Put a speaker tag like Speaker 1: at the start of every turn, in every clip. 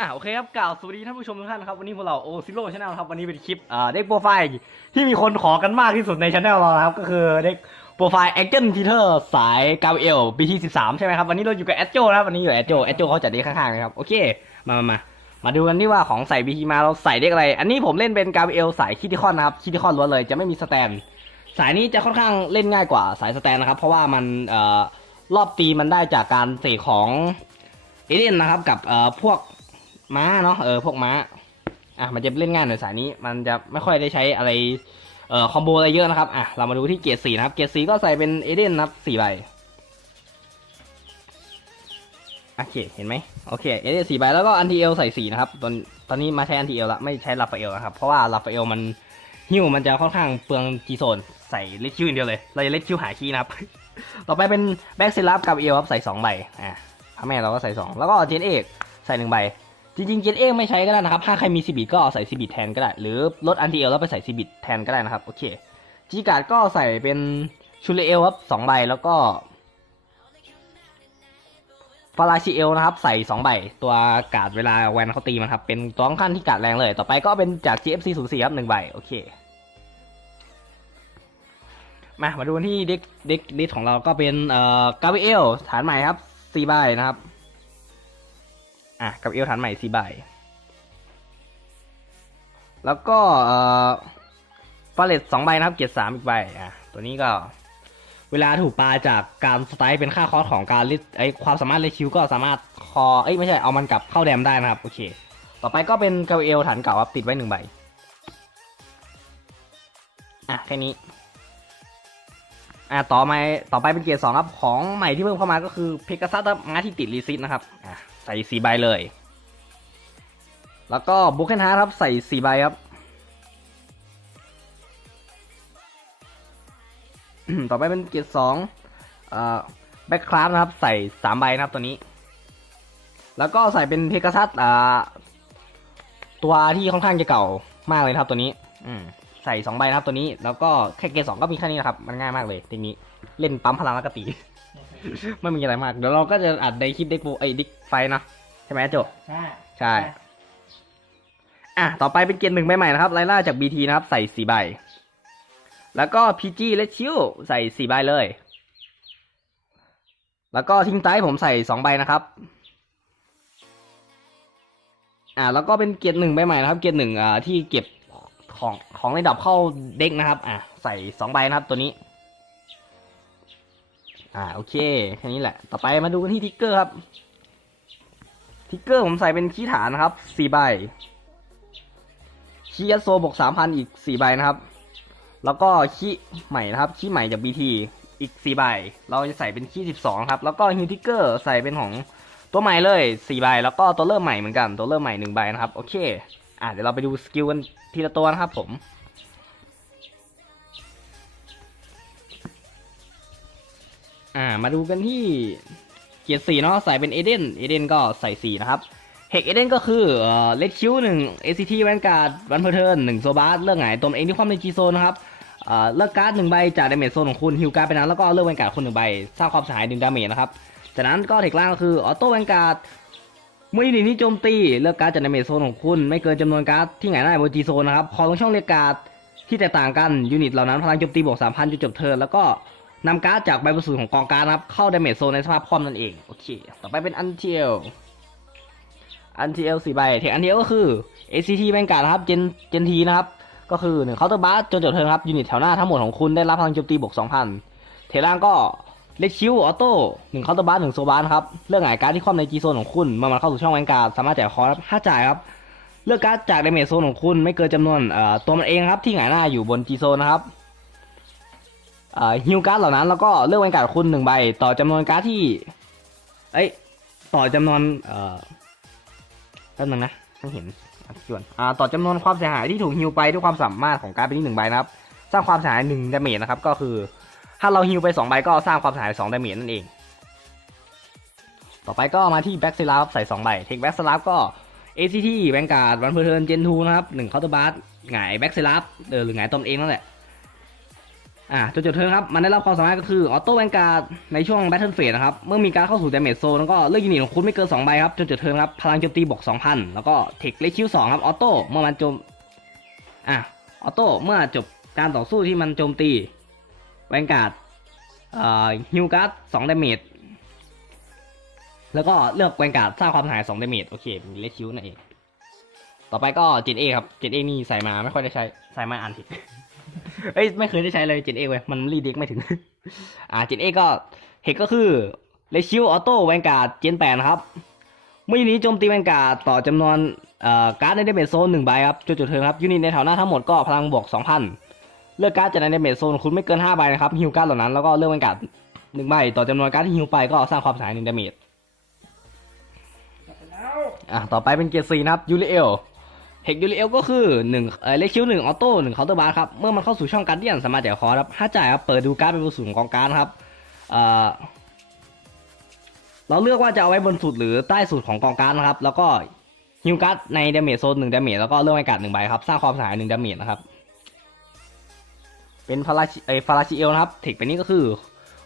Speaker 1: อ่าโอเคครับกล่าวสวัสดีท่านผู้ชมทุกท่านนะครับวันนี้พวกเราโอซิโร่ชาแนลครับวันนี้เป็นคลิปอ่าเด็กโปรไฟล์ที่มีคนขอกันมากที่สุดในช anel เราครับก็คือเด็กโปรไฟล์แอคเจนทีเทอร์สายกาเอลปีที่สิบสามใช่ไหมครับวันนี้เราอยู่กับแอดโจนะครับวันนี้อยู่แอดโจแอดโจเขาจัดเด็กข้างๆนะครับโอเคมามามามาดูกันที่ว่าของใส่บีทีมาเราใส่เด็กอะไร อันนี้ผมเล่นเป็นกาเอลสายคิติคอนนะครับคิติคอนล้วนเลยจะไม่มีสแตนสายนี้จะค่อนข้างเล่นง่ายกว่าสายสแตนนะครับเพราะว่ามันเอ่อรอบตีมันได้จากการเสกของเอเดนนะครับกับเอ่อพวก ม้าเนาะเออพวกม้าอะมันจะเล่นง่ายหน่อยสายนี้ มันจะไม่ค่อยได้ใช้อะไรเอ่อคอมโบอะไรเยอะนะครับอะเรามาดูที่เกียร์สี่นะครับ เกียร์สี่ก็ใส่เป็นเอเดนนะครับสี่ใบโอเคเห็นไหมโอเคเอเดนสี่ใบแล้วก็อันทีเอลใส่สี่นะครับตอนตอนนี้มาใช้อันทีเอลละไม่ใช้ลาฟาเอลนะครับเพราะว่าลาฟาเอลมันฮิวมันจะค่อนข้างเปลืองจีโซนใส่เลดคิวอย่างเดียวเลยเราจะเลดคิวหาคีย์นะครับ ต่อไปเป็นแบ็กซิลับกับเอลครับใส่สองใบอะพระแม่เราก็ใส่สองแล้วก็เจนเอกใส่หนึ่งใบ จริงๆเจนเอกไม่ใช้ก็ได้นะครับ ถ้าใครมีซีบิก็ใส่ซีบิแทนก็ได้ หรือลดอันทีเอลแล้วไปใส่ซีบิแทนก็ได้นะครับ โอเคจีการ์ดก็ใส่เป็นชูเลเอลครับสองใบแล้วก็ฟาราชิเอลนะครับ ใส่สองใบตัวการ์ดเวลาแวนเขาตีมันครับ เป็นตัวค่อนข้างที่การ์ดแรงเลย ต่อไปก็เป็นจาก GFC 0 4ครับหนึ่งใบโอเค มามาดูที่เด็กเด็กลิสของเราก็เป็นเอ่อกาเบเอลฐานใหม่ครับสี่ใบนะครับ อะกาเบเอลฐานใหม่สี่ใบ แล้วก็เอ่อฟาเลตสองใบนะครับเกียร์สามอีกใบอะตัวนี้ก็เวลาถูกปลาจากการสไตล์เป็นค่าคอสของการลิสไอความสามารถเลคิวก็สามารถคอเอ้ยไม่ใช่เอามันกลับเข้าแดมได้นะครับโอเค ต่อไปก็เป็นกาเบเอลฐานเก่าครับติดไว้หนึ่งใบอะแค่นี้อ่าต่อมาต่อไปเป็นเกียร์สองครับของใหม่ที่เพิ่มเข้ามาก็คือเพก a ซัสม้าที่ติดรีซิตนะครับอ่า ใส่สี่ใบเลย แล้วก็บุคเคนฮาร์ครับใส่สี่ใบครับ ต่อไปเป็นเกียร์สองแบ็คคราฟนะครับ ใส่สามใบนะครับตัวนี้ แล้วก็ใส่เป็นเพก a ซัสตัวที่ค่อนข้างจะเก่ามากเลยครับตัวนี้ อืใส่สองใบนะครับตัวนี้ แล้วก็แค่เกรดสองก็มีแค่นี้นะครับ มันง่ายมากเลยทีนี้ เล่นปั๊มพลังแล้วก็ตี ไม่มีอะไรมาก เดี๋ยวเราก็จะอัดในคลิปเด็กโบไอ้ดิกไฟนะใช่ไหมโจ
Speaker 2: ใช่
Speaker 1: ใช่อะต่อไปเป็นเกรดหนึ่งใบใหม่นะครับไลล่าจาก BT นะครับ ใส่สี่ใบ แล้วก็ PG และชิวใส่สี่ใบเลย แล้วก็ทิ้งท้ายผมใส่สองใบนะครับอ่าแล้วก็เป็นเกียร์หนึ่งใบใหม่นะครับ เกียร์หนึ่งอ่าที่เก็บของของในดับเข้าเด็กนะครับ อ่าใส่สองใบนะครับตัวนี้ อ่าโอเคแค่นี้แหละ ต่อไปมาดูกันที่ทิกเกอร์ครับ ทิกเกอร์ผมใส่เป็นขี้ฐานนะครับสี่ใบขี้ยัโซบวกสามพันอีกสี่ใบนะครับ แล้วก็ขี้ใหม่นะครับขี้ใหม่จากบีทีอีกสี่ใบ เราจะใส่เป็นขี้สิบสองครับ แล้วก็ฮิวทิกเกอร์ใส่เป็นของตัวใหม่เลยสี่ใบ แล้วก็ตัวเริ่มใหม่เหมือนกัน ตัวเริ่มใหม่หนึ่งใบนะครับ โอเค อะเดี๋ยวเราไปดูสกิลกันทีละตัวนะครับผม อ่า มาดูกันที่เกียร์สี่เนาะใส่เป็นเอเดนเอเดนก็ใส่สี่นะครับเฮกเอเดนก็คือเลดคิวหนึ่งเอซีทีแวนการ์ดวันเพอร์เทิร์นหนึ่งโซบาร์เลือกไหนตัวเองที่ความในจีโซนนะครับเอ่อเลือกการ์ดหนึ่งใบจากดาเมจโซนของคุณฮิวการ์ดไปนั้นแล้วก็เลือกแวนการ์ดคนหนึ่งใบสร้างความเสียหายหนึ่งดาเมจนะครับจากนั้นก็เทคล่างก็คือออโต้แวนการ์ดเมื่อยูนิตนี้โจมตีเลือกการ์ดจากดาเมจโซนของคุณไม่เกินจำนวนการ์ดที่ไหนได้บนจีโซนนะครับพอลงช่องเรียกการ์ดที่แตกต่างกันยูนิตเหล่านั้นพลังโจมตีบวกสามพันจนจบเทิร์นแล้วก็ นำการ์ดจากใบบรรจุของกองการ์ดนะครับ เข้าดาเมจโซนในสภาพคว่ำนั่นเอง โอเค ต่อไปเป็นอันเทลอันเทลสี่ใบเทคอันเทลก็คือ ACT แบงการ์ดนะครับ เจน เจนทีนะครับ ก็คือหนึ่งเคาน์เตอร์บาร์จนจบเทิร์นครับ ยูนิตแถวหน้าทั้งหมดของคุณได้รับพลังโจมตีบวกสองพันเทล่างก็เลดคิวออโต้หนึ่งเคาน์เตอร์บาร์หนึ่งโซบาร์ครับ เลือกหงายการ์ดที่คว่ำในจีโซนของคุณเมื่อมันเข้าสู่ช่องแวนการ์ดสามารถจ่ายคอร์ครับห้าจ่ายครับ เลือกการ์ดจากดาเมจโซนของคุณไม่เกินจำนวนตัวมันเองครับที่หงายหน้าอยู่บนจีโซนนะครับ ฮิวการ์ดเหล่านั้นแล้วก็เลือกแวนการ์ดคุณหนึ่งใบ ต่อจำนวนการ์ดที่ เอ้ย ต่อจำนวน เอ่อแป๊บนึงนะต้องเห็นอะส่วนอ่าต่อจำนวนความเสียหายที่ถูกฮิวไปด้วยความสามารถของการ์ดเป็นที่หนึ่งใบนะครับ สร้างความเสียหายหนึ่งดาเมจนะครับ ก็คือ ถ้าเราฮิวไปสองใบก็สร้างความเสียหายสองดาเมจนั่นเอง ต่อไปก็มาที่แบ็กซิลาฟใส่สองใบ เทคแบ็กซิลาฟก็ ACT แวนการ์ดวันเพอร์เทินเจนทูนะครับหนึ่งเคาน์เตอร์บาร์หงายแบ็กซิลาฟเออหรือหงายตนเองนั่นแหละ อ่าจนจบเทิร์นครับ มันได้รับความสามารถก็คือออโต้แวนการ์ดในช่วงแบทเทิลเฟสนะครับ เมื่อมีการเข้าสู่ดาเมจโซนแล้วก็เลือกยูนิตของคุณไม่เกิน2ใบครับ จนจบเทิร์นครับ พลังโจมตีบวก2,000 แล้วก็เทคเลคิว2ครับ ออโต้เมื่อมันโจม อะออโต้เมื่อจบการต่อสู้ที่มันโจมตีแวนการ์ดเอ่อฮิวการ์ด2ดาเมจแล้วก็เลือกแวนการ์ดสร้างความเสียหาย2ดาเมจโอเคเป็นเลคิวนั่นเองต่อไปก็เจนเอครับเจนเอนี่ใส่มาไม่ค่อยได้ใช้ใส่มาอ่านผิด เอ้ยไม่เคยได้ใช้เลยเจนเอเว้ยมันรีเด็กไม่ถึง อ่าเจนเอก็เฮกก็คือเลชิวออโต้แวนการ์ดเจนแปดนะครับเมื่อยูนิตโจมตีแวนการ์ดต่อจำนวนเอ่อการ์ดในเดเมจโซนหนึ่งใบครับจุดจุดเทิร์นครับยูนิตในแถวหน้าทั้งหมดก็พลังบวกสองพันเลือกการ์ดจากในเดเมจโซนคุณไม่เกินห้าใบนะครับฮิวการ์ดเหล่านั้นแล้วก็เลือกแวนการ์ดหนึ่งใบต่อจำนวนการ์ดที่ฮิวไปก็สร้างความเสียหายหนึ่งดาเมจ
Speaker 2: แล้ว
Speaker 1: อะต่อไปเป็นเกียร์ซีนะครับยูริเอล เฮกยูริเอลก็คือหนึ่งเอเลขคิวหนึ่งออโต้หนึ่งเคาน์เตอร์บาร์ครับ เมื่อมันเข้าสู่ช่องการเดียนสามารถจ่ายคอร์ครับถ้าจ่ายครับเปิดดูการ์ดเป็นบนสุดของกองการดครับเราเลือกว่าจะเอาไว้บนสุดหรือใต้สุดของกองการดนะครับ แล้วก็ฮิวการ์ดในดาเมจโซนหนึ่งดาเมจแล้วก็เลือกไว้การ์ดหนึ่งใบครับ สร้างความเสียหายหนึ่งดาเมจนะครับ เป็นฟาราชิเอฟาราชิเอลนะครับเทคไปนี้ก็คือ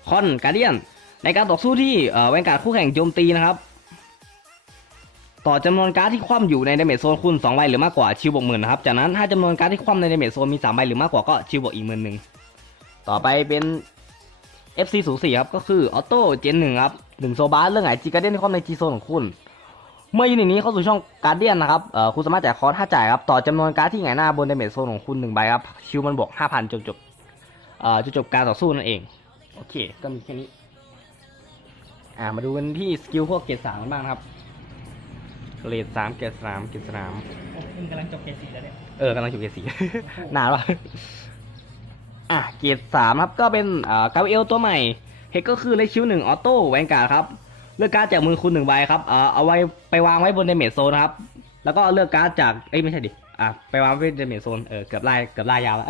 Speaker 1: คอนการเดียนในการต่อสู้ที่เอ่อแวนการ์ดคู่แข่งโจมตีนะครับ ต่อจำนวนการ์ดที่คว่ำอยู่ในดาเมจโซนคุณ2ใบหรือมากกว่าชิวบวกหมื่นนะครับจากนั้นถ้าจำนวนการ์ดที่คว่ำในดาเมจโซนมี3ใบหรือมากกว่าก็ชิวบวกอีกหมื่นหนึ่งต่อไปเป็น FC 0 4ครับก็คือออโต้เจนหนึ่งครับหนึ่งโซบาร์เรื่องไหนจีการ์เดียนที่คว่ำในจีโซนของคุณ เมื่อยูนิตนี้เข้าสู่ช่องการ์เดียนนะครับเอ่อคุณสามารถจ่ายคอร์สถ้าจ่ายครับต่อจำนวนการ์ดที่หงหน้าบนดาเมจโซนของคุณหนึ่งใบครับชิวมันบวก5,000จนจบเอ่อจนจบการต่อสู้นั่นเองโอเคก็มีแค่นี้อ่ามาดูกันที่สกิลพวกเกรดสามกันบ้างครับ เกรดสามเกรดสามเกรดสาม
Speaker 2: โอ้คุณกำลังจบเกรดสี่แล้วเนี่ย
Speaker 1: เออกำลังอยู่เกรดสี่ นานวะอะเกรดสามครับก็เป็นอ่ากาเอลตัวใหม่เฮกก็คือเลคิวหนึ่งออโต้แวนการ์ดครับ เลือกการ์ดจากมือคุณหนึ่งใบครับเอ่อเอาไว้ไปวางไว้บนเดเมจโซนครับ แล้วก็เลือกการ์ดจากเอ้ยไม่ใช่ดิอะไปวางไว้บนเดเมจโซนเออเกือบไล่เกือบไล่ยาวแล้ว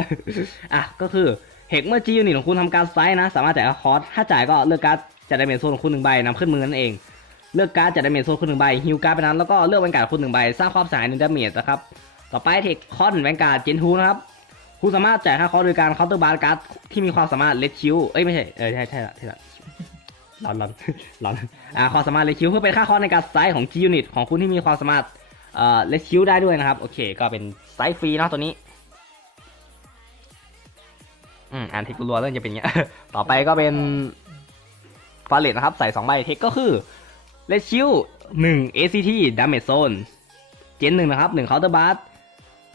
Speaker 1: อะก็คือเฮกเมื่อจียูนิตของคุณทำการไซส์นะ สามารถจ่ายคอร์สถ้าจ่ายก็เลือกการ์ดจากเดเมจโซนของคุณหนึ่งใบนำขึ้นมือนั่นเอง เลือกการ์ดจากดาเมจโซนคุณหนึ่งใบฮิวการ์ดไปนั้นแล้วก็เลือกแวนการ์ดคุณหนึ่งใบสร้างความเสียหายหนึ่งดาเมจนะครับต่อไปเทคคอนแวนการ์ดเจนทูนะครับคุณสามารถจ่ายค่าคอร์สโดยการเคาน์เตอร์บาร์การ์ดที่มีความสามารถเลดคิวเอ้ยไม่ใช่เออใช่ใช่ละใช่ละหลอนหลอนหลอนอ่าความสามารถเลดคิวเพื่อเป็นค่าคอร์สในการไซส์ของ G unit ของคุณที่มีความสามารถเอ่อเลดคิวได้ด้วยนะครับโอเค ก็เป็นไซส์ฟรีเนาะตัวนี้อืมอ่านเทครัวๆเริ่มจะเป็นอย่างเงี้ยต่อไปก็เป็นฟาเลตนะครับใส่2ใบเทคก็คือ เลชิวหนึ่ง ACT Damage Zone เจนหนึ่งนะครับหนึ่งเคาน์เตอร์บาร์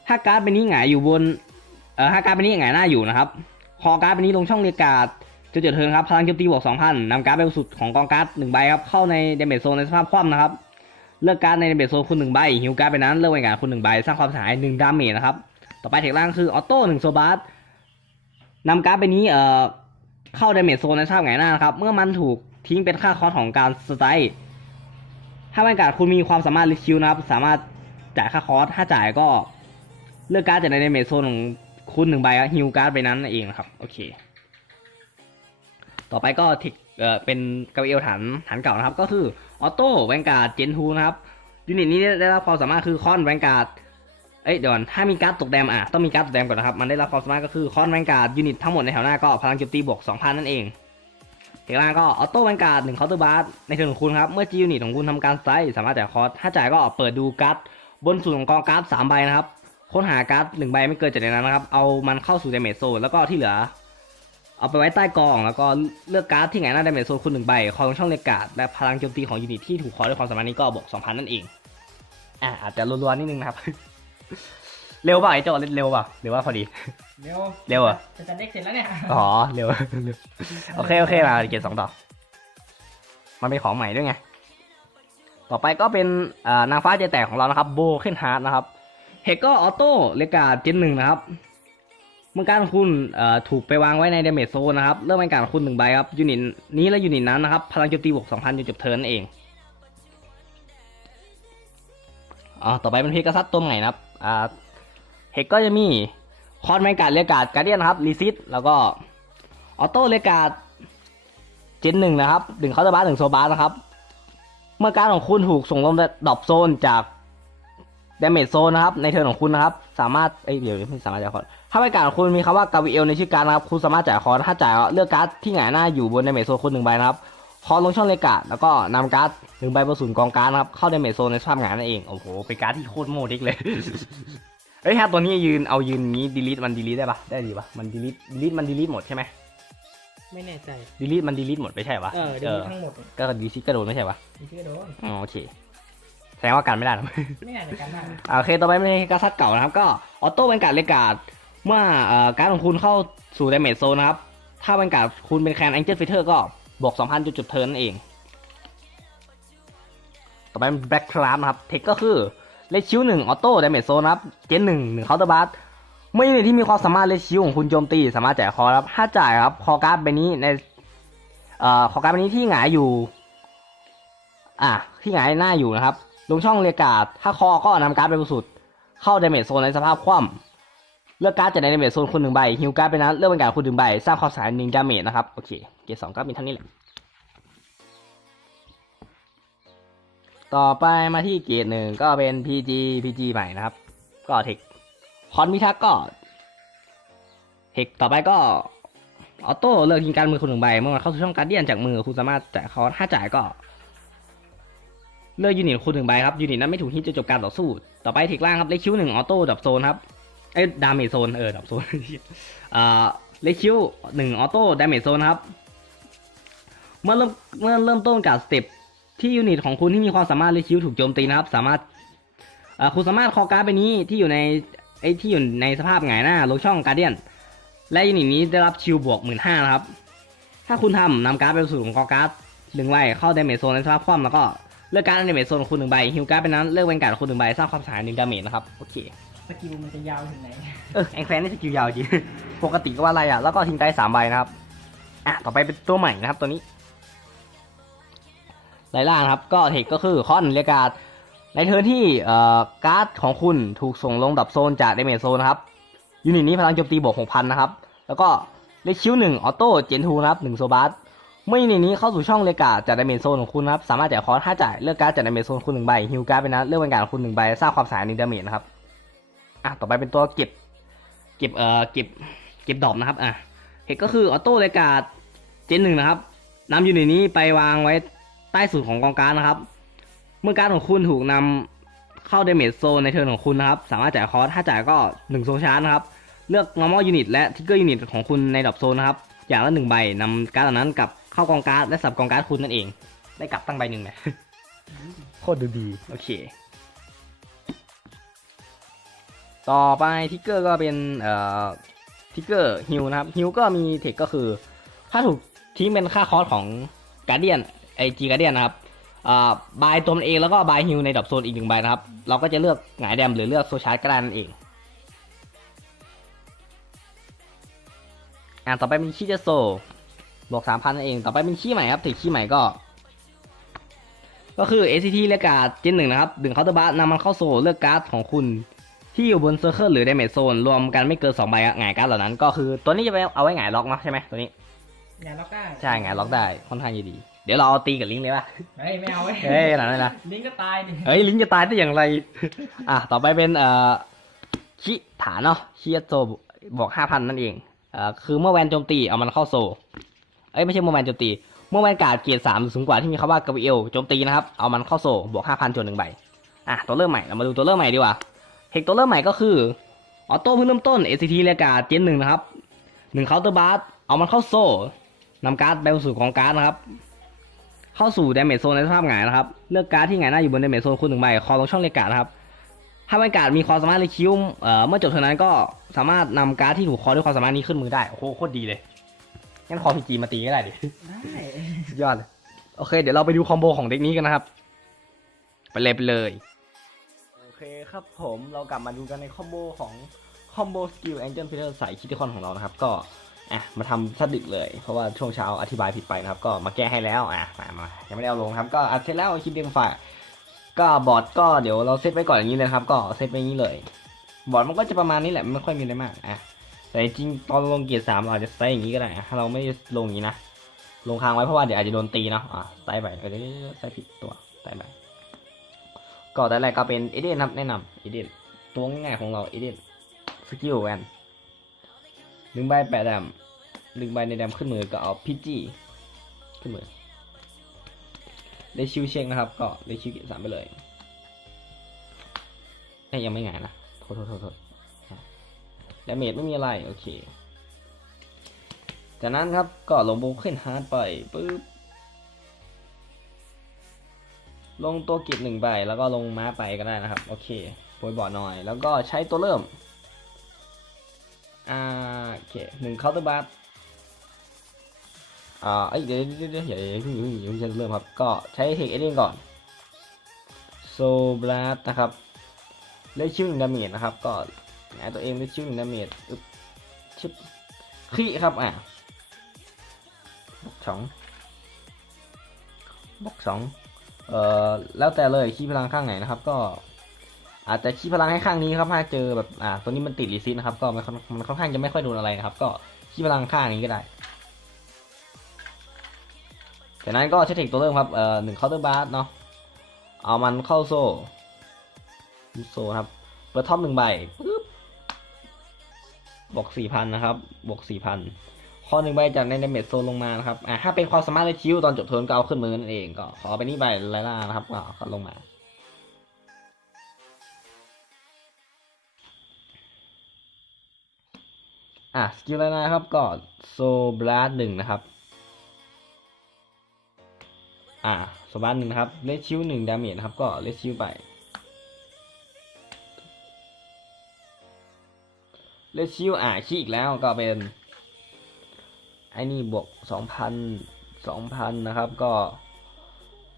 Speaker 1: ถ้าการ์ดเป็นนี้หงายอยู่บนเอ่อถ้าการ์ดเป็นนี้หงายหน้าอยู่นะครับคอการ์ดเป็นนี้ลงช่องเรียกการ์ดจะเจอเทิร์นครับพลังโจมตีบวกสองพันนำการ์ดไปบนสุดของกองการ์ดหนึ่งใบครับเข้าในเดเมจโซนในสภาพคว่ำนะครับเลือกการ์ดในเดเมจโซนคุณหนึ่งใบฮิวการ์ดไปนั้นเลือกไว้งานคุณหนึ่งใบสร้างความเสียหายหนึ่งดาเมจนะครับต่อไปเทคล่างคือออโต้หนึ่งโซบาร์นำการ์ดไปนี้เอ่อเข้าเดเมจโซนในสภาพหงายหน้านะครับเมื่อมันถูกทิ้งเป็นค่าคอสของการสไตล์ ถ้าบรรยากาศคุณมีความสามารถลิคิวนะครับ สามารถจ่ายค่าคอร์สถ้าจ่ายก็เลือกการ์ดจากในเมโซนของคุณหนึ่งใบฮิวการ์ดไปนั้นเองนะครับ โอเค ต่อไปก็ทิกเอ่อเป็นกาเอลฐานฐานเก่านะครับ ก็คือออโต้แวนการ์ดเจนทูนะครับยูนิตนี้ได้รับความสามารถคือคอนแวนการ์ดเอ้ยเดี๋ยวถ้ามีการ์ดตกแดมอะต้องมีการ์ดตกแดมก่อนนะครับ มันได้รับความสามารถก็คือคอนแวนการ์ดยูนิตทั้งหมดในแถวหน้าก็พลังโจมตีบวก2,000นั่นเอง เทคล่างก็ออโต้แวนการ์ดหนึ่งเคาน์เตอร์บาร์ในเทิร์นของคุณครับ เมื่อจียูนิตของคุณทำการไซส์สามารถจ่ายคอร์สถ้าจ่ายก็เปิดดูการ์ดบนสุดของกองการ์ดสามใบนะครับค้นหาการ์ดหนึ่งใบไม่เกินจากในนั้นนะครับ เอามันเข้าสู่เดเมจโซนแล้วก็ที่เหลือ เอาไปไว้ใต้กองแล้วก็เลือกการ์ดที่ไหนหน้าเดเมจโซนคุณหนึ่งใบคอลงช่องเลกาดและพลังโจมตีของยูนิตที่ถูกคอด้วยความสามารถนี้ก็บวกสองพันนั่นเองอะอาจจะรัวๆนิดนึงนะครับ เร็วป่ะไอ้โจเล่นเร็วป่ะหรือว่าพอดี
Speaker 2: เร็ว
Speaker 1: เร็วเหรอ
Speaker 2: จะจัดเด็กเสร็จแล้วเนี่ย
Speaker 1: อ๋อเร็วเร็วโอเคโอเคมาเกรดสองต่อ มันเป็นของใหม่ด้วยไง ต่อไปก็เป็นอ่านางฟ้าใจแตกของเรานะครับโบเคนฮาร์ดนะครับเฮกก็ออโต้เลกาเจนหนึ่งนะครับเมื่อการของคุณเอ่อถูกไปวางไว้ในเดเมจโซนนะครับ เริ่มเป็นการของคุณหนึ่งใบครับยูนิตนี้และยูนิตนั้นนะครับ พลังโจมตีบวกสองพันจนจบเทิร์นนนเองอ๋อต่อไปเป็นเพกาซัสตัวใหม่นะครับอ่า เฮกก็จะมีคอนแมนการ์ดเรียกการ์ดการเดียนะครับรีซิตแล้วก็ออโต้เรียกการ์ดเจนหนึ่งนะครับหนึ่งเคาน์เตอร์บาร์หนึ่งโซบาร์นะครับ เมื่อการของคุณถูกส่งลงดรอปโซนจากดเมจโซนนะครับ ในเทิร์นของคุณนะครับ สามารถเอ้ยเดี๋ยวไม่สามารถจ่ายคอร์สถ้าเป็นการดของคุณมีคำว่ากาวิเอลในชื่อการนะครับ คุณสามารถจ่ายคอร์สถ้าจ่ายเลือกการ์ดที่หงายหน้าอยู่บนเดเมจโซนคุณหนึ่งใบนะครับ คอร์สลงช่องเลกาดแล้วก็นำการ์ดหนึ่งใบบนศูนย์กองการดนะครับเข้าเดเมจโซนในสภาพหงายนั่นเองโอ้โหเป็นการ์ดที่โคตรโมดิกเลย เอ้ยถ้าตัวนี้ยืนเอายืนอย่างนี้ดีลิทมันดีลิทได้ปะได้ดีปะมันดีลิทดีลิทมันดีลิทหมดใช่ไหม
Speaker 2: ไม่แน่ใจ
Speaker 1: ดีลิทมันดีลิทหมดไม่ใช่ปะ
Speaker 2: เออเดี๋ยวทั้งหมด
Speaker 1: ก็ดีซิก็โดนไม่ใช่ปะ
Speaker 2: มีชื่อโดน
Speaker 1: อ๋อโอเคแสดงว่ากันไม่ได้นะ
Speaker 2: ไม่น่าจะกันได้
Speaker 1: อ่าโอเคต่อไปเป็นการซัดเก่านะครับ ก็ออโต้เป็นการเลกาดเมื่อเอ่อการดของคุณเข้าสู่ดาเมจโซนนะครับ ถ้าเป็นการดคุณเป็นแคนแองเจิลฟิเทอร์ก็บวก2,000จุดจุดเทิร์นนั่นเอง ต่อไปเป็นแบล็กครามนะครับเทคก็คือ เลชิวหนึ่งออโต้ดาเมจโซนครับเจนหนึ่งหนึ่งเคาน์เตอร์บัสเมื่อยูนิตที่มีความสามารถเลชิวของคุณโจมตี สามารถจ่ายคอครับถ้าจ่ายครับคอการ์ดใบนี้ในเอ่อคอการ์ดใบนี้ที่หงายอยู่ อะที่หงายหน้าอยู่นะครับลงช่องเรียกกาดถ้าคอก็นำการ์ดไปบนสุดเข้าเดเมจโซนในสภาพคว่ำเลือกการ์ดจากในเดเมจโซนคุณหนึ่งใบฮิวการ์ดไปนั้นเลือกเป็นการดคุณหนึ่งใบสร้างความเสียหายหนึ่งดาเมจนะครับโอเคเกรดสองก็มีเท่านี้แหละ ต่อไปมาที่เกรดหนึ่งก็เป็น PG PG ใหม่นะครับ ก็เทคคอนมิทักก็เทคต่อไปก็ออโต้เลือกยิงการดมือคุณหนึ่งใบเมื่อมันเข้าสู่ช่องการเดียนจากมือคุณสามารถจ่ายคอร์สถ้าจ่ายก็ เลือกยูนิตคูณหนึ่งใบครับยูนิตนั้นไม่ถูกฮิตจนจบการต่อสู้ ต่อไปเทคล่างครับเลคิวหนึ่งออโต้ดับโซนครับเอ้ดาเมจโซนเออดับโซนอ่าเลคิวหนึ่งออโต้ดาเมจโซนครับ เมื่อเริ่มเมื่อเริ่มต้นกับสเต็ป ที่ยูนิตของคุณที่มีความสามารถเลคิวถูกโจมตีนะครับ สามารถอ่าคุณสามารถคอการ์ดไปนี้ที่อยู่ในไอ้ที่อยู่ในสภาพหงายหน้าลงช่องการเดียน และยูนิตนี้ได้รับชิลบวกหมื่นห้านะครับ ถ้าคุณทำนำการ์ดไปสู่ของคอการ์ดหนึ่งใบเข้าดาเมจโซนในสภาพคว่ำแล้วก็เลือกการ์ดในเมจโซนของคุณหนึ่งใบฮิวการ์ดเป็นนั้นเลือกเป็นการ์ดของคุณหนึ่งใบสร้างความเสียหายหนึ่งดาเมจนะครับโอเค
Speaker 2: สกิลมันจะยาวถึงไหน
Speaker 1: เออแองแฟนนี่สกิลยาวจริงปกติก็ว่าอะไรอะแล้วก็ทิ้งได้สามใบนะครับอะต่อไปเป็นตัวใหม่นะครับตัวนี้ ไล่ล่านะครับ ก็เทคก็คือคอนเรียกการ์ดในเทอร์นที่เอ่อการ์ดของคุณถูกส่งลงดับโซนจากเดเมจโซนนะครับยูนิตนี้พลังโจมตีบวกหกพันนะครับ แล้วก็เลชิวหนึ่งออโต้เจนทูนะครับหนึ่งโซบัสเมื่อยูนิตนี้เข้าสู่ช่องเลกาจากดาเมจโซนของคุณนะครับ สามารถจ่ายคอร์สห้าจ่ายเลือกการ์ดจากดาเมจโซนคุณหนึ่งใบฮิวการ์ดไปนะเลือกเป็นการของคุณหนึ่งใบสร้างความเสียหายนึ่งดาเมจนะครับอะต่อไปเป็นตัวเก็บเก็บเอ่อเก็บเก็บดอกนะครับอะเหตุก็คือออโต้เลกาเจนหนึ่งนะครับนำยูนิตนี้ไปวางไว้ ใต้สุดของกองการดนะครับ เมื่อการดของคุณถูกนำเข้าดาเมจโซนในเทิร์นของคุณนะครับ สามารถจ่ายคอร์สถ้าจ่ายก็หนึ่งโซชาร์จนะครับ เลือก normal unit และ trigger unit ของคุณในดรอปโซนนะครับ อย่างละหนึ่งใบนำการ์ดเหล่านั้นกลับเข้ากองการ์ดและสับกองการ์ดคุณนั่นเอง ได้กลับตั้งใบหนึ่งนะโคตรดูดีโอเค ต่อไปทิกเกอร์ก็เป็นเอ่อทิกเกอร์ฮิวนะครับฮิวก็มีเทคก็คือ ถ้าถูกทิ้งเป็นค่าคอสของการเดียน ไอจีการเดียนนะครับอ่าบายตัวมันเองแล้วก็บายฮิวในดรอปโซนอีกหนึ่งใบนะครับ เราก็จะเลือกหงายแดมหรือเลือกโซชาร์ดก็ได้นั่นเองอ่าต่อไปเป็นขี้เจโซบวกสามพันนั่นเอง ต่อไปเป็นขี้ใหม่ครับถึงขี้ใหม่ก็ ก็คือ ACT เลือกการ์ดเจนหนึ่งนะครับ ดึงเคาน์เตอร์บัสนำมันเข้าโซลเลือกการ์ดของคุณ ที่อยู่บนเซอร์เคิลหรือ Damage Zone รวมกันไม่เกิน2ใบอะหงายการ์ดเหล่านั้น ก็คือตัวนี้จะไปเอาไว้หงายล็อกเนาะใช่ไหมตัวนี้
Speaker 2: งานล็อกได้
Speaker 1: ใช่หงายล็อกได้ค่อนข้างจะดี เดี๋ยวเราเอาตีกับลิงก์เลยป่ะ
Speaker 2: เฮ้ยไม่เอาเว้ย
Speaker 1: เฮ้ยขนาดนั้นนะ
Speaker 2: ลิงก์ก็ตายดิ
Speaker 1: เฮ้ยลิงก์จะตายได้อย่างไร อะต่อไปเป็นเอ่อคิฐานเนาะคิโซบวกห้าพันนั่นเองเอ่อคือเมื่อแวนโจมตีเอามันเข้าโซ เอ้ยไม่ใช่เมื่อแวนโจมตี เมื่อแวนการ์ดเกียร์สามหรือสูงกว่าที่มีคำว่ากาเบรียลโจมตีนะครับเอามันเข้าโซบวกห้าพันจนหนึ่งใบอะตัวเริ่มใหม่เรามาดูตัวเริ่มใหม่ดีกว่าเทคตัวเริ่มใหม่ก็คือออโต้เพิ่งเริ่มต้น ACT เรียกการ์ดเจนหนึ่งนะครับหนึ่งเคาน์เตอร์บาร์เอามันเข้าโซนำการ์ดไปสู่ของการ์ดนะครับ เข้าสู่ดาเมจโซนในสภาพหงายนะครับ เลือกการ์ดที่หงายหน้าอยู่บนดาเมจโซนคุณหนึ่งใบคอลงช่องเลกการ์ดนะครับถ้าแวนการ์ดมีความสามารถเลยคิวเอ่อเมื่อจบเท่านั้นก็สามารถนำการ์ดที่ถูกคอด้วยความสามารถนี้ขึ้นมือได้ โอ้โหโคตรดีเลย งั้นคอพีจีมาตีก็ได้ดิ
Speaker 2: ได้
Speaker 1: สุดยอดเลยโอเค เดี๋ยวเราไปดูคอมโบของเด็กนี้กันนะครับ ไปเลยไปเลย โอเคครับผมเรากลับมาดูกันในคอมโบของคอมโบสกิลแองเจิลฟิเตอร์สายคิดคอนของเรานะครับ ก็ อะมาทำสดึกเลย เพราะว่าช่วงเช้าอธิบายผิดไปนะครับ ก็มาแก้ให้แล้วอะมามายังไม่ได้เอาลงครับก็อัดเสร็จแล้วคลิปเรียงไฟก็บอร์ดก็เดี๋ยวเราเซตไว้ก่อนอย่างนี้เลยครับ ก็เซตไว้อย่างนี้เลย บอร์ดมันก็จะประมาณนี้แหละไม่ค่อยมีอะไรมากอะแต่จริงตอนลงเกียร์สามเราอาจจะใส่อย่างนี้ก็ได้ถ้าเราไม่ลงอย่างนี้นะลงค้างไว้เพราะว่าเดี๋ยวอาจจะโดนตีเนาะอะใส่ไปเออเดี๋ยวใส่ผิดตัวใส่ไปก็แต่แรกก็เป็นเอเดนครับแนะนำเอเดนตัวง่ายๆของเราเอเดนสกิลแวน หนึ่งใบแปดดมหนึ่งใบในดมขึ้นมือก็เอาพีจีขึ้นมือได้ชิวเช็คนะครับ ก็ได้ชิวเกตสามไปเลยเอ้ยยังไม่หงายนะโทษโทษโทษโทษดาเมจไม่มีอะไร โอเค จากนั้นครับก็ลงโบเคนฮาร์ดไปปึ๊บลงตัวกิจหนึ่งใบแล้วก็ลงม้าไปก็ได้นะครับ โอเคโปรยบอหน่อย แล้วก็ใช้ตัวเริ่ม อ่าโอเคหนึ่งเคาน์เตอร์บัสอ่าเอ้ยเดี๋ยวเดี๋ยวเดี๋ยวอย่าอย่าเพิ่งอย่าเพิ่งอย่าเพิ่งใช้ตัวเริ่มครับ ก็ใช้เทคเอเดนก่อนโซบลัสนะครับเลขชิวหนึ่งดาเมจนะครับ ก็หงายตัวเองเลขชิวหนึ่งดาเมจอึ๊บชิบขี้ครับอะบอกสองบอกสองเอ่อแล้วแต่เลยขี้พลังข้างไหนนะครับ ก็ อาจจะขี้พลังให้ข้างนี้ครับถ้าเจอแบบอ่าตัวนี้มันติดรีซิตนะครับก็มันค่อนมันค่อนข้างจะไม่ค่อยโดนอะไรนะครับ ก็ขี้พลังข้างนี้ก็ได้จากนั้นก็ใช้เทคตัวเริ่มครับเอ่อหนึ่งเคาน์เตอร์บาร์เนาะเอามันเข้าโซ่โซ่ครับเปิดท็อปหนึ่งใบปึ๊บบวกสี่พันนะครับบวกสี่พันข้อหนึ่งใบจากในเดเมจโซนลงมานะครับอ่าถ้าเป็นความสามารถในชิวตอนจบเทิร์นก็เอาขึ้นมือนั่นเองก็ขอไปนี่ใบไลล่านะครับก็ลงมา อะสกิลไลล่าครับก็โซบลัสหนึ่งนะครับ อ่าโซบลัสหนึ่งนะครับเลสชิวหนึ่งดาเมจนะครับก็เลสชิวไปเลสชิวอ่าขี้อีกแล้วก็เป็นไอ้นี่บวกสองพันสองพันนะครับก็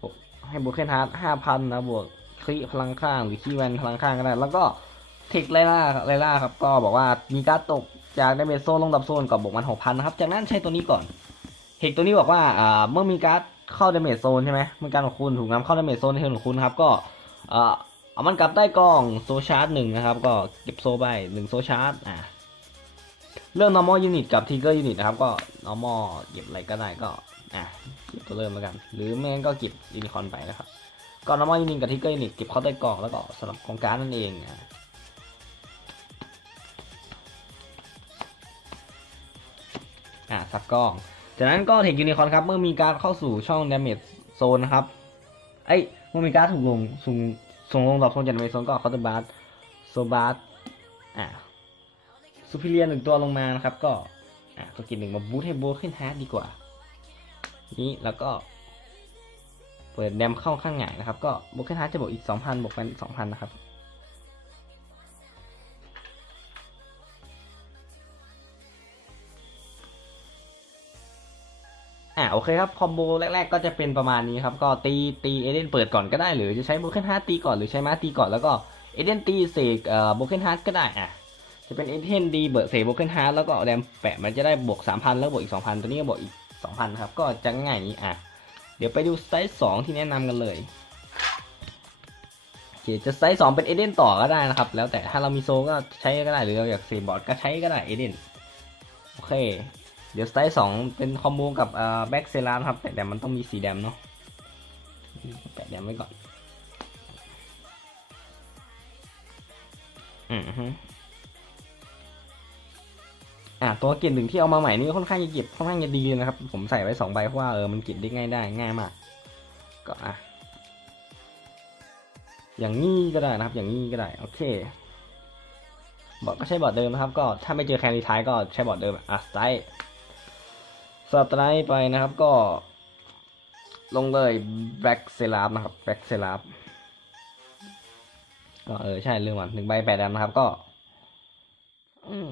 Speaker 1: บวกให้บวกแค่ฮาร์ดห้าพันนะบวกคลิพลังข้างหรือคีแวนพลังข้างก็ได้ แล้วก็เทคไลล่าไลล่าครับก็บอกว่ามีการตก จากดาเมจโซนลงดับโซนกับบวกมันหกพันนะครับ จากนั้นใช้ตัวนี้ก่อน เทคตัวนี้บอกว่าอ่าเมื่อมีการดเข้าดาเมจโซนใช่ไหมเมื่อการของคุณถูกนำเข้าดาเมจโซนในเทิร์นของคุณครับก็เอ่อเอามันกลับได้กล่องโซชาร์จหนึ่งนะครับ ก็เก็บโซไปหนึ่งโซชาร์จอ่าเรื่อง normal unit กับ trigger unit นะครับ ก็ normal เก็บอะไรก็ได้ก็อะเก็บตัวเริ่มแล้วกัน หรือไม่งั้นก็เก็บ unicorn ไปนะครับ ก็ normal unit กับ trigger unit เก็บเข้าใต้กล่องแล้วก็สำหรับของการนั่นเองอะ อะสับกล้อง จากนั้นก็เทคยูนิคอนครับ เมื่อมีการเข้าสู่ช่อง damage zone นะครับเอ้ยเมื่อมีการถูกลงส่งส่งลงดอกโซนจาก damage zone ก็เคาน์เตอร์บาร์โซบาร์อะซูพิเลียนหนึ่งตัวลงมานะครับ ก็อะตัวกินหนึ่งมาบูทให้โบทขึ้นฮาร์ดดีกว่า นี้แล้วก็ เปิดแดมเข้าข้างหงายนะครับ ก็โบทขึ้นฮาร์ดจะบวกอีกสองพันบวกเป็นสองพันนะครับ โอเคครับ คอมโบแรก ๆ ก็จะเป็นประมาณนี้ครับ ก็ตีตีเอเดนเปิดก่อนก็ได้ หรือจะใช้โบเคนฮาร์ดตีก่อนหรือใช้ม้าตีก่อนแล้วก็เอเดนตีเสกเอ่อโบเคนฮาร์ดก็ได้อะจะเป็นเอเทนดีเบิร์ดเซโบเกนฮาร์แล้วก็แรมแปะมันจะได้บวก3,000แล้วบวกอีก2,000ตัวนี้ก็บวกอีก2,000ครับ ก็จะง่ายๆนี้อะเดี๋ยวไปดูไซส์2ที่แนะนำกันเลยโอเคจะไซส์2เป็นเอเดนต่อก็ได้นะครับ แล้วแต่ถ้าเรามีโซก็ใช้ก็ได้หรือเราอยากเซบอร์ดก็ใช้ก็ได้เอเดนโอเค เดี๋ยวสไซส์2เป็นคอมโบกับแบ็กเซรามครับ แต่แต่มันต้องมีสีแดมเนาะแปะแดมไว้ก่อน อือฮึอะตัวเก็บหนึ่งที่เอามาใหม่นี่ค่อนข้างจะเก็บค่อนข้างจะดีเลยนะครับ ผมใส่ไว้สองใบเพราะว่าเออมันเก็บได้ง่ายได้ง่ายมาก ก็อะ อย่างนี้ก็ได้นะครับ อย่างนี้ก็ได้โอเคบอร์ดก็ใช้บอร์ดเดิมนะครับ ก็ถ้าไม่เจอแคนดีทายก็ใช้บอร์ดเดิมอะสไตล์ สไตล์ไปนะครับก็ ลงเลยแบล็กเซราฟนะครับแบล็กเซราฟก็เออใช่เรื่องวันหนึ่งใบแปดดำนะครับก็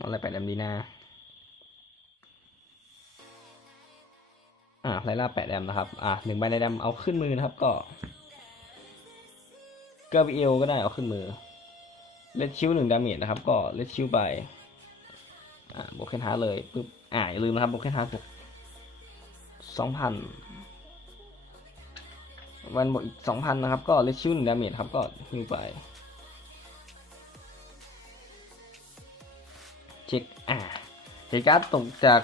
Speaker 1: อะไรแปดดำดีนะอ่าไลล่าแปดแดมนะครับ อ่าหนึ่งใบในแดมเอาขึ้นมือนะครับก็เกอร์เอลก็ได้เอาขึ้นมือเลดชิวหนึ่งดาเมจนะครับ ก็เลดชิวไป อ่าโบกเคนฮาเลยปุ๊บ อ่าอย่าลืมนะครับโบกเคนฮาบวก สองพันวันบวกอีกสองพันนะครับ ก็เลชิวหนึ่งดาเมจครับ ก็ฮิวไป เช็ค อ่าเช็คการ์ดตกจาก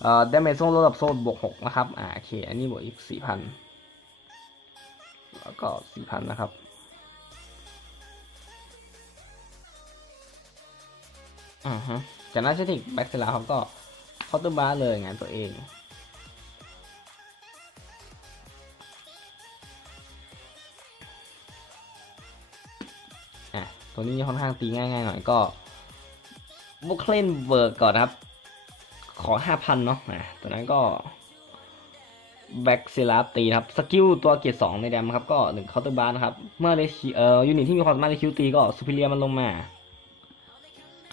Speaker 1: เอ่อดาเมจโซ่ระดับโซ่บวกหกนะครับ อ่าโอเค อันนี้บวกอีกสี่พันแล้วก็สี่พันนะครับอ่าฮะจากนั้นเชติกแบ็กเซลาเขาก็เคาน์เตอร์บาร์เลยงานตัวเอง อะตัวนี้ค่อนข้างตีง่ายๆหน่อยก็บุคเลนเวิร์กก่อนครับ ขอห้าพันเนาะอะตัวนั้นก็แบ็กเซลาตีครับสกิลตัวเกียร์สองในแดมครับก็หนึ่งเคาน์เตอร์บาร์นะครับ เมื่อเลชิเอ่อยูนิตที่มีความสามารถเลคิวตีก็ซูเปอร์เรียมันลงมา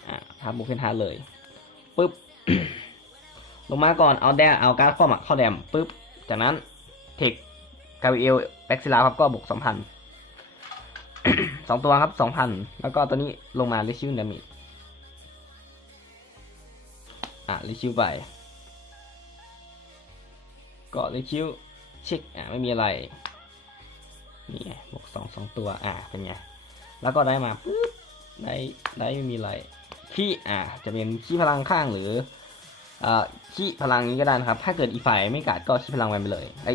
Speaker 1: อะทับบุกเฟนทาร์เลยปุ๊บลงมาก่อนเอาแดมเอาการ์ดข้อหมักเข้าแดมปุ๊บจากนั้นเทคกาวิเอลแบ็กซิลาครับก็บวกสองพัน สองตัวครับสองพันแล้วก็ตัวนี้ลงมาลิชิวดามิอะลิชิวไปก็ลิชิวเช็คอะไม่มีอะไรนี่ไงบวกสองสองตัวอะเป็นไงแล้วก็ได้มาปุ๊บได้ได้ไม่มีอะไรขี้อ่าจะเป็นขี้พลังข้างหรืออ่าขี้พลังนี้ก็ได้นะครับ ถ้าเกิดอีฝ่ายไม่กัดก็ขี้พลังแวนไปเลยไอ้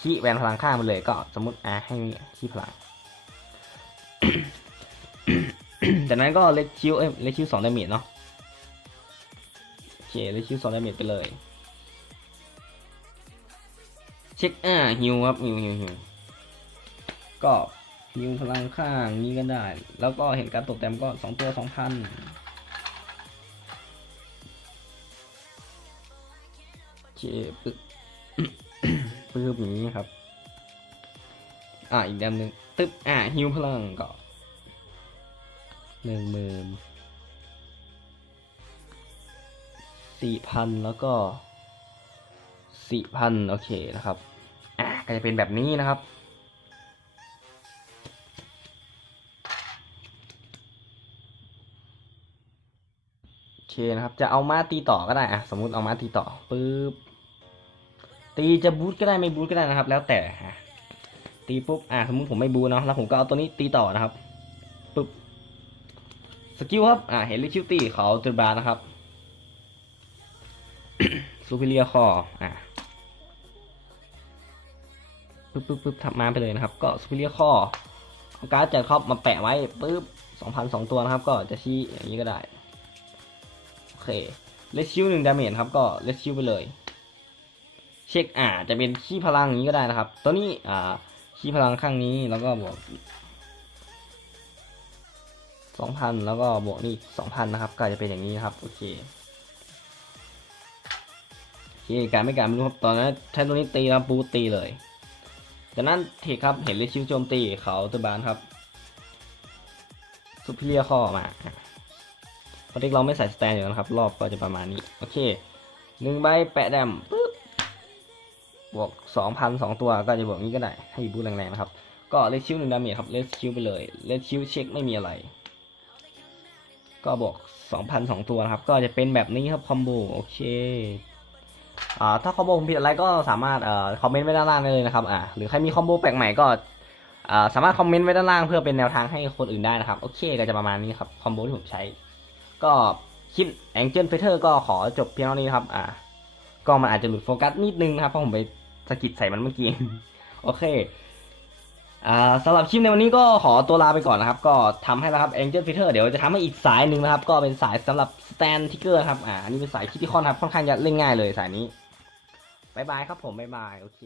Speaker 1: ขี้แวนพลังข้างไปเลยก็สมมติอ่าให้ขี้พลัง จากนั้นก็เลดคิวเอ้ยเลดคิวสองดาเมจเนาะโอเคเลดคิวสองดาเมจไปเลย เช็คอ่าฮิวครับฮิวฮิวฮิวก็ฮิวพลังข้างนี้ก็ได้ แล้วก็เห็นการตกแต่งก็สองตัวสองพันเคปึ๊บปึ๊บอย่างนี้ครับ อ่าอีกดาหนึ่งตึ๊บอ่าฮิวพลังก็ หนึ่งหมื่นสี่พันแล้วก็สี่พันโอเคนะครับอ่าก็จะเป็นแบบนี้นะครับ โอเคนะครับ จะเอาม้าตีต่อก็ได้อะสมมุติเอาม้าตีต่อปึ๊บตีจะบูทก็ได้ไม่บูทก็ได้นะครับ แล้วแต่ตีปุ๊บอ่าสมมติผมไม่บูเนาะแล้วผมก็เอาตัวนี้ตีต่อนะครับ สกิลครับ อ่าเห็นลิชิวตีเขาจุดบาร์นะครับซูเปเรียคออ่าปึ๊บปึ๊บปึ๊บทับมาไปเลยนะครับ ก็ซูเปเรียคอเอาการ์ดจากครอบมาแปะไว้ปึ๊บสองพันสองตัวนะครับ ก็จะชี้อย่างนี้ก็ได้ โอเคเลสชิวหนึ่งดาเมจครับ ก็เลสชิวไปเลย เช็คอ่าจะเป็นขี้พลังอย่างนี้ก็ได้นะครับ ตัวนี้อ่าขี้พลังข้างนี้แล้วก็บวก สองพันแล้วก็บวกนี่สองพันนะครับ ก็จะเป็นอย่างนี้นะครับ โอเคโอเคการไม่การไม่รู้ครับ ตอนนั้นใช้ตัวนี้ตีแล้วปูตีเลย จากนั้นเทคครับ เห็นเลสชิวโจมตีเขาตัวบานครับสุพิเลียข้อมาอะพอเด็กเราไม่ใส่สแตนอยู่นะครับ รอบก็จะประมาณนี้ โอเคหนึ่งใบแปะแดมปึ๊บบวกสองพันสองตัวก็จะบวกนี้ก็ได้ ให้บูแรงๆนะครับ ก็เลชิวหนึ่งดาเมจครับเลชิวไปเลยเลชิวเช็คไม่มีอะไร ก็บวกสองพันสองตัวนะครับ ก็จะเป็นแบบนี้ครับคอมโบโอเคอ่าถ้าคอมโบผมผิดอะไรก็สามารถเอ่อคอมเมนต์ไว้ด้านล่างได้เลยนะครับอ่าหรือใครมีคอมโบแปลกใหม่ก็อ่าสามารถคอมเมนต์ไว้ด้านล่างเพื่อเป็นแนวทางให้คนอื่นได้นะครับ โอเคก็จะประมาณนี้ครับคอมโบที่ผมใช้ ก็คลิป Angel Fighter ก็ขอจบเพียงเท่านี้ครับอ่าก็มันอาจจะหลุดโฟกัสนิดนึงนะครับเพราะผมไปสะกิดใส่มันเมื่อกี้โอเค อ่าสำหรับคลิปในวันนี้ก็ขอตัวลาไปก่อนนะครับ ก็ทำให้แล้วครับ Angel Filter เดี๋ยวจะทำให้อีกสายหนึ่งนะครับ ก็เป็นสายสำหรับ Stand Ticker ครับ อ่าอันนี้เป็นสายคิดที่ค่อนครับ ค่อนข้างจะเล่นง่ายเลยสายนี้บายบายครับผมบายบาย โอเค